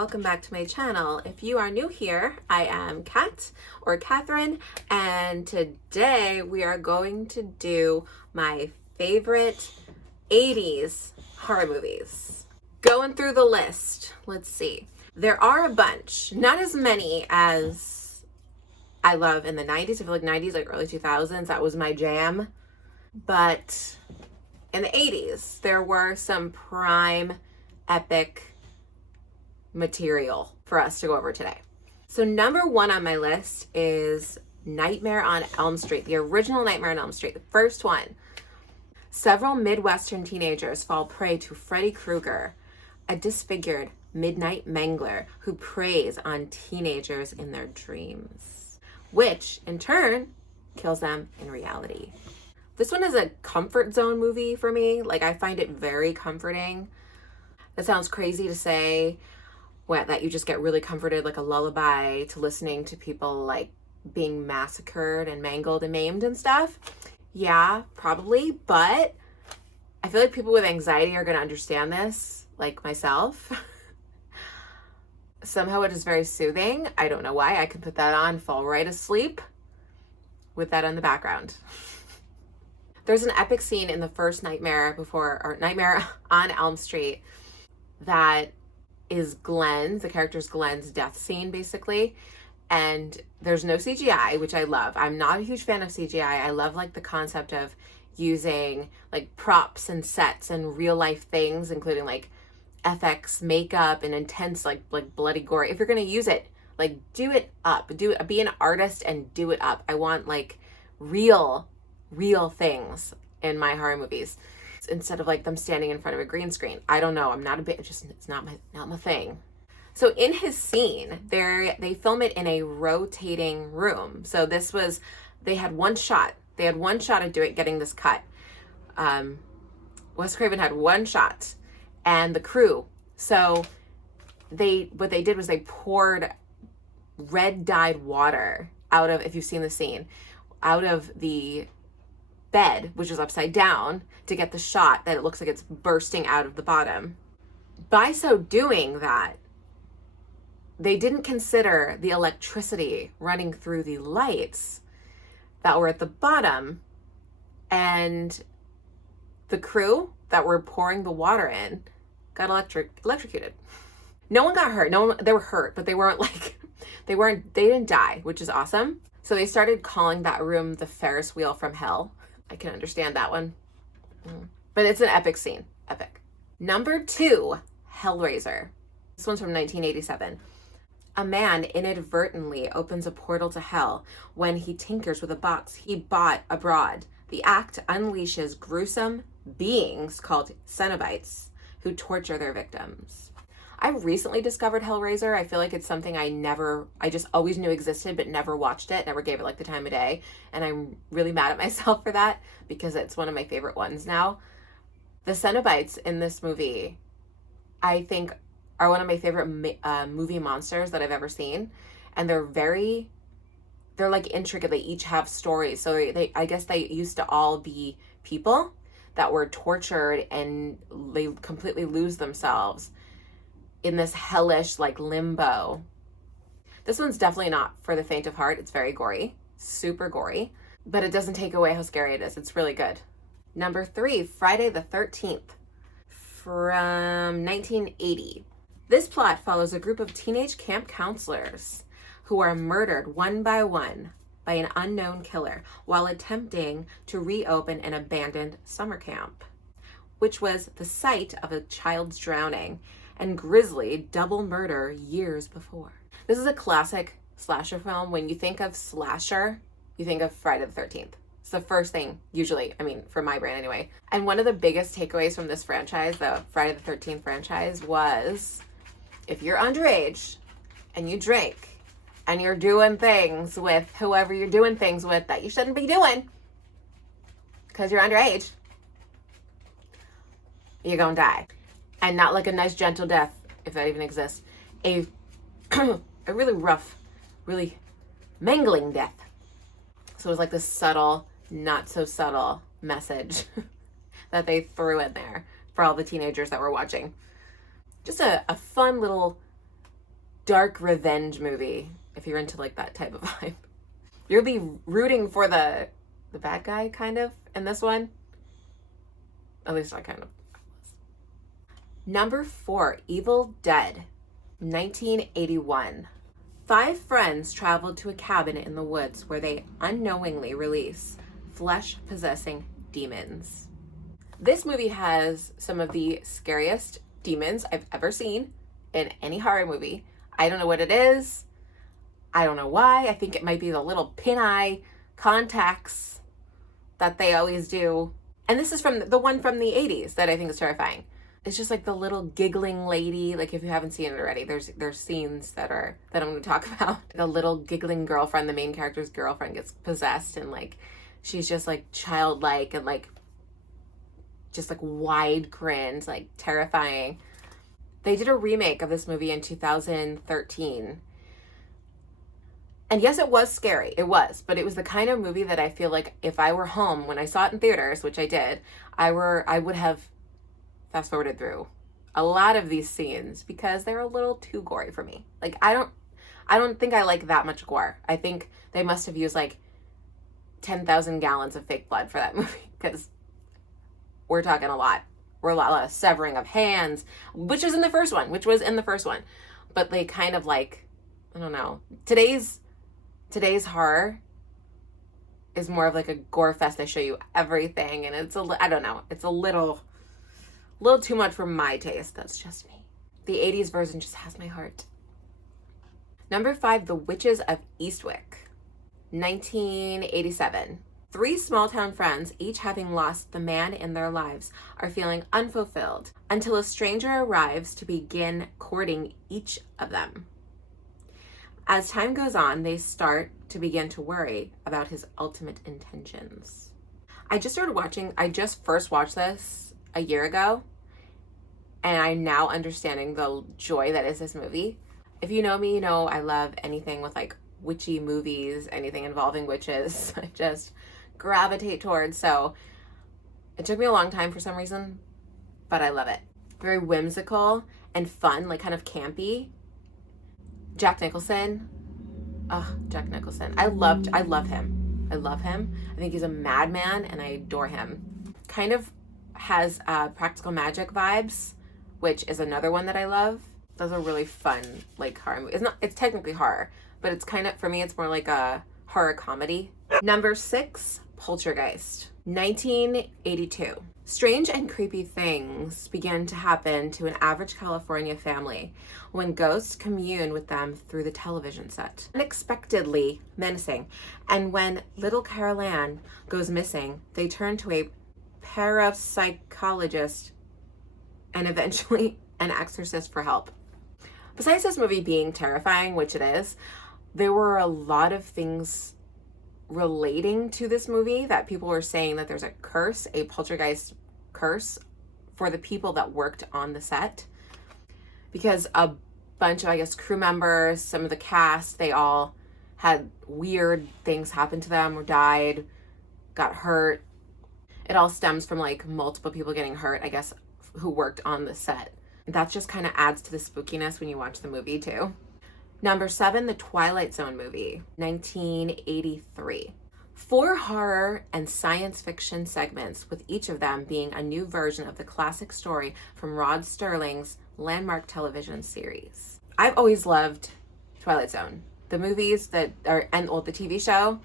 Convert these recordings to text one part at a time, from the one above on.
welcome back to my channel. If you are new here, I am Kat or Catherine, and today we are going to do my favorite 80s horror movies. Going through the list, let's see. There are a bunch, not as many as I love in the 90s. I feel like 90s, like early 2000s, that was my jam. But in the 80s, there were some prime epic material for us to go over today. So number one on my list is Nightmare on Elm Street, the original Nightmare on Elm Street, the first one. Several Midwestern teenagers fall prey to Freddy Krueger, a disfigured midnight mangler who preys on teenagers in their dreams, which in turn kills them in reality. This one is a comfort zone movie for me. Like, I find it very comforting. That sounds crazy to say, that you just get really comforted, like a lullaby, to listening to people like being massacred and mangled and maimed and stuff. Yeah, probably, but I feel like people with anxiety are going to understand this, like myself. Somehow it is very soothing. I don't know why. I can put that on, fall right asleep with that in the background. There's an epic scene in the first Nightmare on Elm Street that is the character's Glenn's death scene, basically. And there's no CGI, which I love. I'm not a huge fan of CGI. I love like the concept of using like props and sets and real life things, including like FX makeup and intense like bloody gore. If you're gonna use it, like do it up. Be an artist and do it up. I want like real things in my horror movies, instead of like them standing in front of a green screen. I don't know. I'm not a bit, it's not my thing. So in his scene, they film it in a rotating room. So they had one shot. They had one shot of getting this cut. Wes Craven had one shot, and the crew. So what they did was they poured red dyed water out of, if you've seen the scene, out of the bed, which is upside down, to get the shot that it looks like it's bursting out of the bottom. By so doing that, they didn't consider the electricity running through the lights that were at the bottom, and the crew that were pouring the water in got electrocuted. No one got hurt. They were hurt, but they didn't die, which is awesome. So they started calling that room the Ferris wheel from hell. I can understand that one. But it's an epic scene. Epic. Number two, Hellraiser. This one's from 1987. A man inadvertently opens a portal to hell when he tinkers with a box he bought abroad. The act unleashes gruesome beings called Cenobites who torture their victims. I recently discovered Hellraiser. I feel like it's something I just always knew existed, but never watched it, never gave it like the time of day. And I'm really mad at myself for that, because it's one of my favorite ones now. The Cenobites in this movie, I think, are one of my favorite movie monsters that I've ever seen. And they're like intricate. They each have stories. So I guess they used to all be people that were tortured, and they completely lose themselves in this hellish like limbo. This one's definitely not for the faint of heart. It's very gory, super gory, but it doesn't take away how scary it is. It's really good. Number three, Friday the 13th from 1980. This plot follows a group of teenage camp counselors who are murdered one by one by an unknown killer while attempting to reopen an abandoned summer camp, which was the site of a child's drowning and grisly double murder years before. This is a classic slasher film. When you think of slasher, you think of Friday the 13th. It's the first thing, usually, for my brain anyway. And one of the biggest takeaways from this franchise, the Friday the 13th franchise, was if you're underage and you drink and you're doing things with whoever you're doing things with that you shouldn't be doing because you're underage, you're gonna die. And not like a nice gentle death, if that even exists. A really rough, really mangling death. So it was like this subtle, not so subtle message that they threw in there for all the teenagers that were watching. Just a fun little dark revenge movie, if you're into like that type of vibe. You'll be rooting for the bad guy, kind of, in this one. At least I kind of was. Number 4, Evil Dead, 1981. 5 friends traveled to a cabin in the woods where they unknowingly release flesh-possessing demons. This movie has some of the scariest demons I've ever seen in any horror movie. I don't know what it is. I don't know why. I think it might be the little pin eye contacts that they always do. And this is from the one from the 80s that I think is terrifying. It's just like the little giggling lady. Like, if you haven't seen it already, there's scenes that I'm going to talk about. The little giggling girlfriend, the main character's girlfriend, gets possessed, and like she's just like childlike and like just like wide grins, like terrifying. They did a remake of this movie in 2013. And yes, it was scary. It was. But it was the kind of movie that I feel like if I were home when I saw it in theaters, which I did, I would have fast forwarded through a lot of these scenes because they're a little too gory for me. Like, I don't think I like that much gore. I think they must have used like 10,000 gallons of fake blood for that movie, because we're talking a lot. We're a lot of severing of hands, which was in the first one. But they kind of like, I don't know. Today's horror is more of like a gore fest. They show you everything, and I don't know. It's a little too much for my taste. That's just me. The 80s version just has my heart. Number 5, The Witches of Eastwick, 1987. 3 small-town friends, each having lost the man in their lives, are feeling unfulfilled until a stranger arrives to begin courting each of them. As time goes on, they start to begin to worry about his ultimate intentions. I just first watched this a year ago, and I'm now understanding the joy that is this movie. If you know me, you know I love anything with like witchy movies, anything involving witches. I just gravitate towards. So it took me a long time for some reason, but I love it. Very whimsical and fun, like kind of campy. Jack Nicholson. Jack Nicholson. I love him. I think he's a madman, and I adore him. Kind of has practical magic vibes, which is another one that I love. Those are really fun, like horror movies. It's technically horror, but it's kind of, for me, it's more like a horror comedy. Number 6, Poltergeist, 1982. Strange and creepy things begin to happen to an average California family when ghosts commune with them through the television set. Unexpectedly menacing, and when little Carol Ann goes missing, they turn to a parapsychologist and eventually an exorcist for help. Besides this movie being terrifying, which it is, there were a lot of things relating to this movie that people were saying that there's a poltergeist curse for the people that worked on the set, because a bunch of, I guess, crew members, some of the cast, they all had weird things happen to them or died, got hurt. It all stems from like multiple people getting hurt, I guess, who worked on the set. That just kind of adds to the spookiness when you watch the movie too. Number 7, the Twilight Zone movie, 1983. 4 horror and science fiction segments, with each of them being a new version of the classic story from Rod Serling's landmark television series. I've always loved Twilight Zone. The movies the TV show,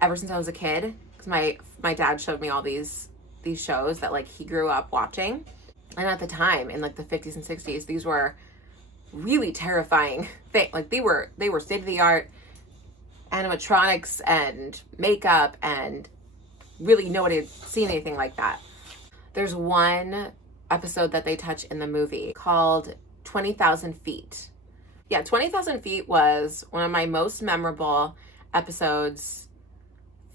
ever since I was a kid, because my dad showed me all these shows that like he grew up watching. And at the time, in like the 50s and 60s, these were really terrifying things. Like they were state-of-the-art animatronics and makeup, and really nobody had seen anything like that. There's one episode that they touch in the movie called 20,000 Feet. Yeah, 20,000 Feet was one of my most memorable episodes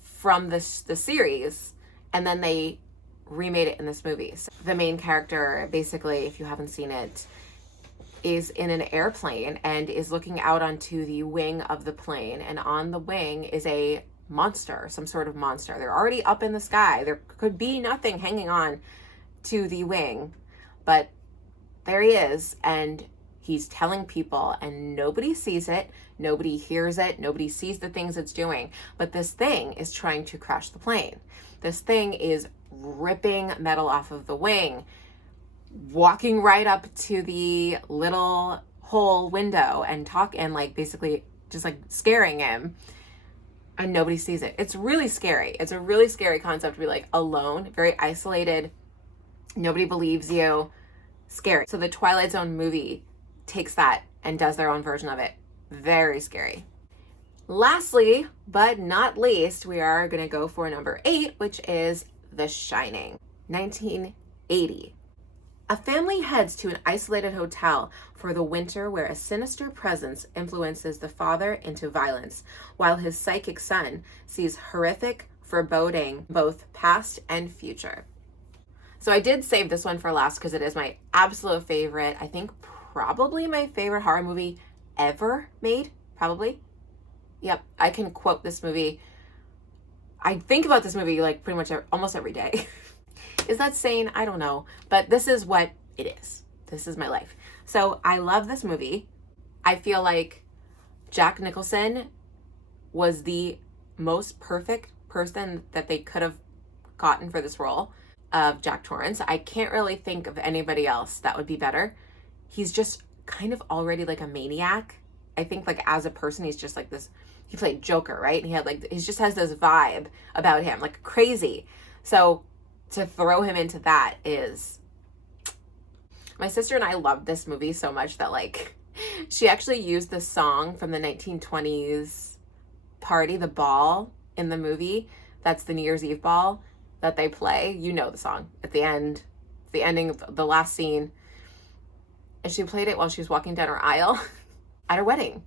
from the series, and then they remade it in this movie. So the main character, basically, if you haven't seen it, is in an airplane and is looking out onto the wing of the plane, and on the wing is a monster, some sort of monster. They're already up in the sky. There could be nothing hanging on to the wing, but there he is, and He's telling people and nobody sees it, nobody hears it, nobody sees the things it's doing. But this thing is trying to crash the plane. This thing is ripping metal off of the wing, walking right up to the little hole window and like basically just like scaring him, and nobody sees it. It's really scary. It's a really scary concept to be like alone, very isolated. Nobody believes you. Scary. So the Twilight Zone movie takes that and does their own version of it. Very scary. Lastly, but not least, we are going to go for number 8, which is The Shining, 1980. A family heads to an isolated hotel for the winter where a sinister presence influences the father into violence, while his psychic son sees horrific foreboding both past and future. So I did save this one for last because it is my absolute favorite. I think probably my favorite horror movie ever made, probably. Yep, I can quote this movie. I think about this movie like pretty much almost every day. Is that sane? I don't know. But this is what it is. This is my life. So I love this movie. I feel like Jack Nicholson was the most perfect person that they could have gotten for this role of Jack Torrance. I can't really think of anybody else that would be better. He's just kind of already like a maniac. I think like as a person, he's just like this. He played Joker, right? And he just has this vibe about him, like crazy. So to throw him into that is, my sister and I loved this movie so much that like she actually used the song from the 1920s party, the ball in the movie. That's the New Year's Eve ball that they play. You know the song at the end, the ending, the last scene. And she played it while she was walking down her aisle at her wedding.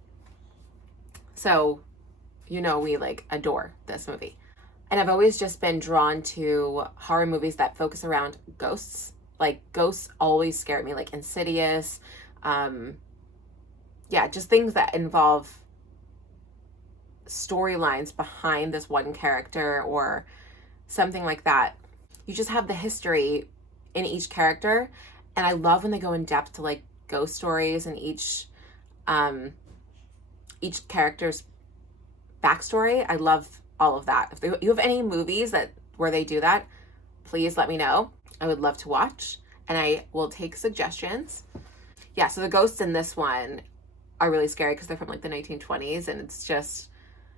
So, you know, we like adore this movie. And I've always just been drawn to horror movies that focus around ghosts. Like ghosts always scare me, like Insidious. Just things that involve storylines behind this one character or something like that. You just have the history in each character. And I love when they go in depth to like ghost stories and each character's backstory. I love all of that. If you have any movies where they do that, please let me know. I would love to watch, and I will take suggestions. Yeah, so the ghosts in this one are really scary because they're from like the 1920s, and it's just,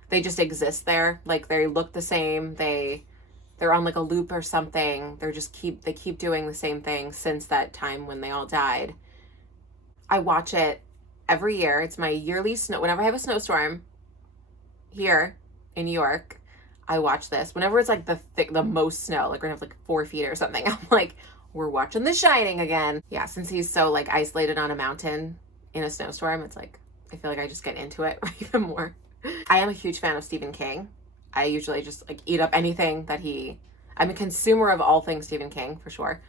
they just exist there. Like they look the same. They're on like a loop or something. They keep doing the same thing since that time when they all died. I watch it every year. It's my yearly whenever I have a snowstorm here in New York, I watch this. Whenever it's like the most snow, like we're gonna have like 4 feet or something, I'm like, we're watching The Shining again. Yeah, since he's so like isolated on a mountain in a snowstorm, it's like, I feel like I just get into it even more. I am a huge fan of Stephen King. I usually just like eat up anything that I'm a consumer of all things Stephen King, for sure.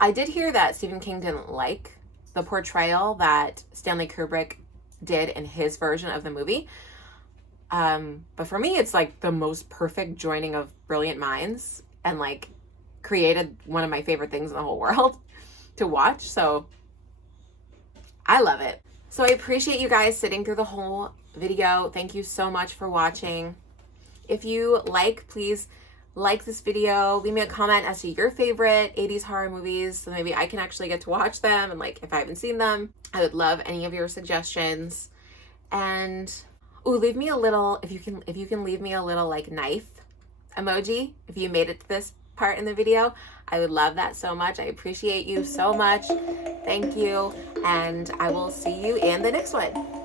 I did hear that Stephen King didn't like the portrayal that Stanley Kubrick did in his version of the movie. But for me, it's like the most perfect joining of brilliant minds and like created one of my favorite things in the whole world to watch. So I love it. So I appreciate you guys sitting through the whole video. Thank you so much for watching. If you please like this video, leave me a comment as to your favorite 80s horror movies, so maybe I can actually get to watch them, and like if I haven't seen them, I would love any of your suggestions. And leave me a little, if you can leave me a little like knife emoji if you made it to this part in the video. I would love that so much. I appreciate you so much. Thank you, and I will see you in the next one.